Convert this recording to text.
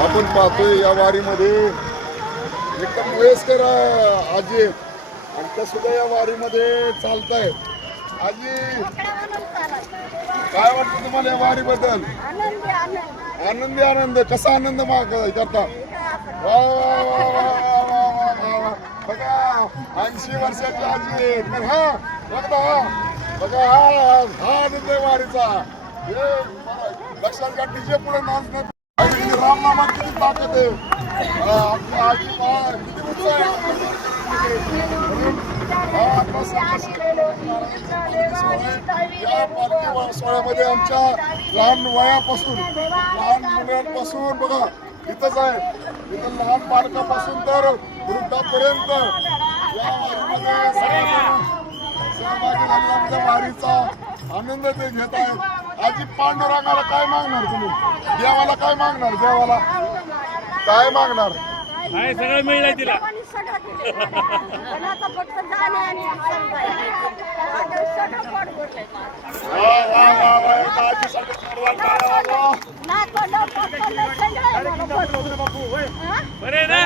आपण पाहतोय या वारीमध्ये एकदम वयस्कर आजी आणि त्या सुद्धा या वारीमध्ये चालत आहेत आजी काय वाटतं तुम्हाला या वारीबद्दल? आनंदी आनंद. कसा आनंद करता? बघा ऐंशी वर्षाची आजी तर हा बघता बघा हा हा आनंद वारीचा. लक्षात घ्या डीजे पुढे नाचण्यात आणि रामनामात किती ताप येते आपली आजी पहा, किती उत्साह आहे. या पालखी सोहळ्यामध्ये आमच्या लहान वयापासून लहान मुलांपासून बघा इथंच आहे. इथं लहान बालकापासून तर वृद्धापर्यंत या वारीचा आनंद ते घेत आहेत. आजी पांडुरंगाला काय मागणार तुम्ही? देवाला काय मागणार? देवाला काय मागणार? काय सगळं मिळलं तिला. बरे ना?